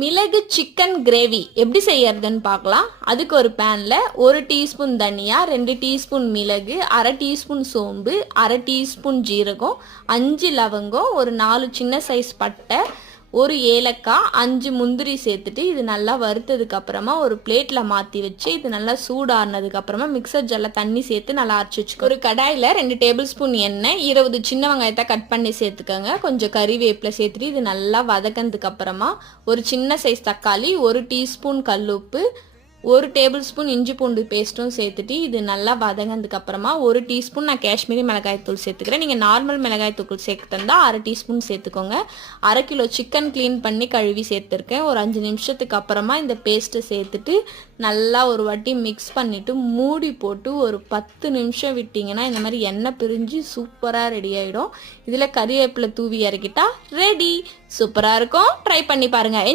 மிளகு chicken gravy எப்படி செய்யறதுன்னு பார்க்கலாம். அதுக்கு ஒரு பேனில் 1 டீஸ்பூன் தனியா, 2 டீஸ்பூன் மிளகு, அரை டீஸ்பூன் சோம்பு, அரை டீஸ்பூன் ஜீரகம், 5 லவங்கம், ஒரு 4 சின்ன சைஸ் பட்டை, ஒரு ஏலக்காய், 5 முந்திரி சேர்த்துட்டு இது நல்லா வறுத்ததுக்கு அப்புறமா ஒரு பிளேட்ல மாற்றி வச்சு இது நல்லா சூடானதுக்கு அப்புறமா மிக்சர் ஜல்ல தண்ணி சேர்த்து நல்லா அரைச்சி வச்சுக்கோ. ஒரு கடாயில் 2 டேபிள் ஸ்பூன் எண்ணெய், 20 சின்ன வெங்காயத்தை கட் பண்ணி சேர்த்துக்கோங்க. கொஞ்சம் கறிவேப்பிலை சேர்த்துட்டு இது நல்லா வதக்கினதுக்கு அப்புறமா ஒரு சின்ன சைஸ் தக்காளி, 1 டீஸ்பூன் கல்லுப்பு, 1 டேபிள் ஸ்பூன் இஞ்சி பூண்டு பேஸ்ட்டும் சேர்த்துட்டு இது நல்லா வதங்கினதுக்கு அப்புறமா 1 டீஸ்பூன் நான் காஷ்மீரி மிளகாய் தூள் சேர்த்துக்கிறேன். நீங்கள் நார்மல் மிளகாய் தூள் சேர்த்துருந்தா அரை டீஸ்பூன் சேர்த்துக்கோங்க. 1/2 கிலோ சிக்கன் க்ளீன் பண்ணி கழுவி சேர்த்துருக்கேன். ஒரு 5 நிமிஷத்துக்கு அப்புறமா இந்த பேஸ்ட்டை சேர்த்துட்டு நல்லா ஒரு வாட்டி மிக்ஸ் பண்ணிவிட்டு மூடி போட்டு ஒரு 10 நிமிஷம் விட்டிங்கன்னா இந்த மாதிரி எண்ணெய் பிரிஞ்சு சூப்பராக ரெடி ஆகிடும். இதில் கறிவேப்பிலை தூவி இறக்கிட்டா ரெடி. சூப்பராக இருக்கும். ட்ரை பண்ணி பாருங்கள். என்ஜாய்.